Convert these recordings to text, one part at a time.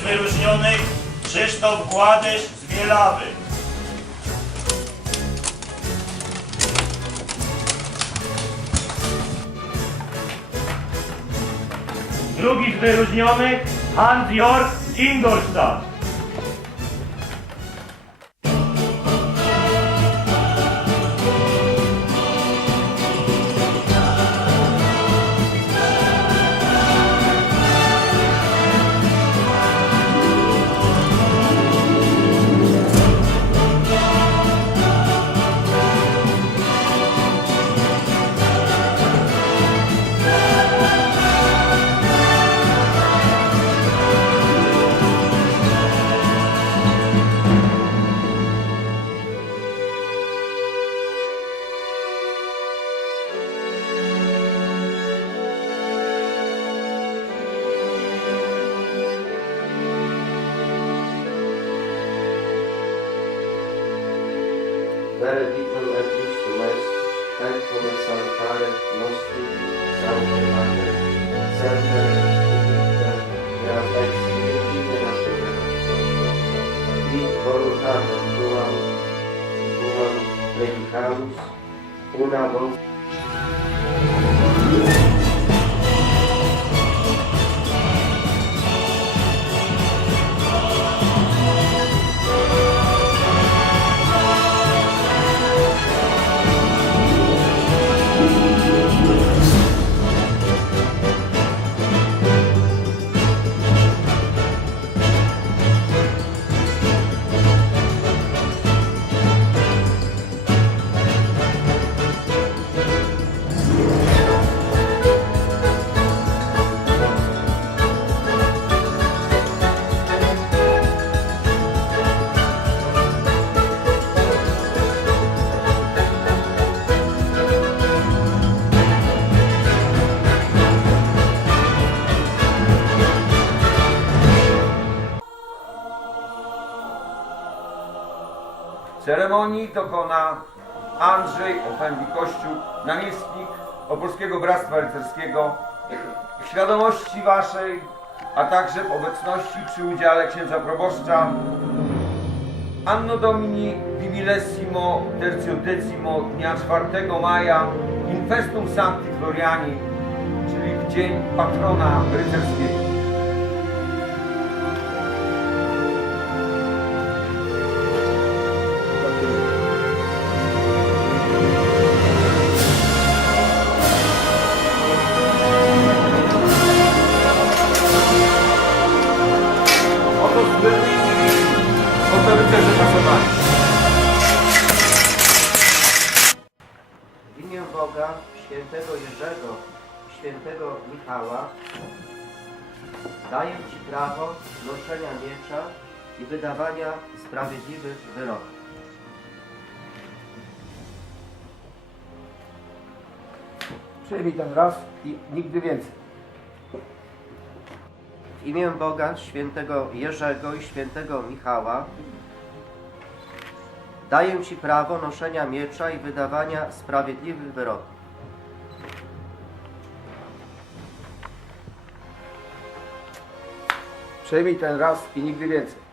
wyróżnionych Krzysztof Gładysz z Bielawy. Drugi z wyróżnionych Hans Jörg z Ingolstadt. Stare Vitru et Justum est, et cum sanctare nostri, sancte Mater, semper ubique, ex in natura. Voluntatem tuam, tuam predicamus, una voce, Ceremonii dokona Andrzej Ofendi Kościół, namiestnik Opolskiego Bractwa Rycerskiego. W świadomości Waszej, a także w obecności przy udziale księdza proboszcza Anno Domini Bibilessimo Tertiodecimo dnia 4 maja in festum Sancti Floriani, czyli w dzień patrona rycerskiego. Boga, świętego Jerzego i świętego Michała daję Ci prawo noszenia miecza i wydawania sprawiedliwych wyroków. Przyjmij ten raz i nigdy więcej. W imię Boga, świętego Jerzego i świętego Michała daję Ci prawo noszenia miecza i wydawania sprawiedliwych wyroków. Przyjmij ten raz i nigdy więcej.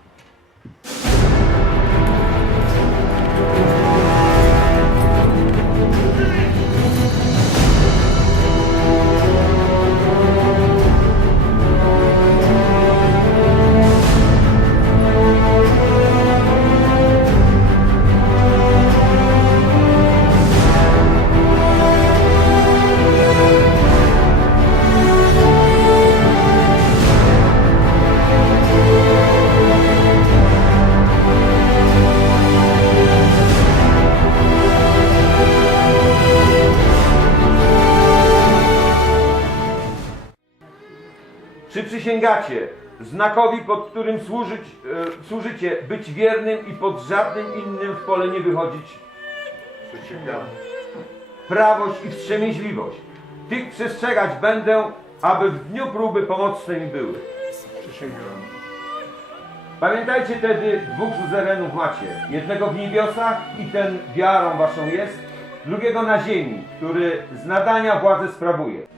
Przysięgacie znakowi, pod którym służyć, e, służycie, być wiernym i pod żadnym innym w pole nie wychodzić? Przysięgam. Prawość i wstrzemięźliwość. Tych przestrzegać będę, aby w dniu próby pomocne mi były. Przysięgam. Pamiętajcie tedy, dwóch suzerenów macie. Jednego w niebiosach i ten wiarą waszą jest, drugiego na ziemi, który z nadania władzę sprawuje.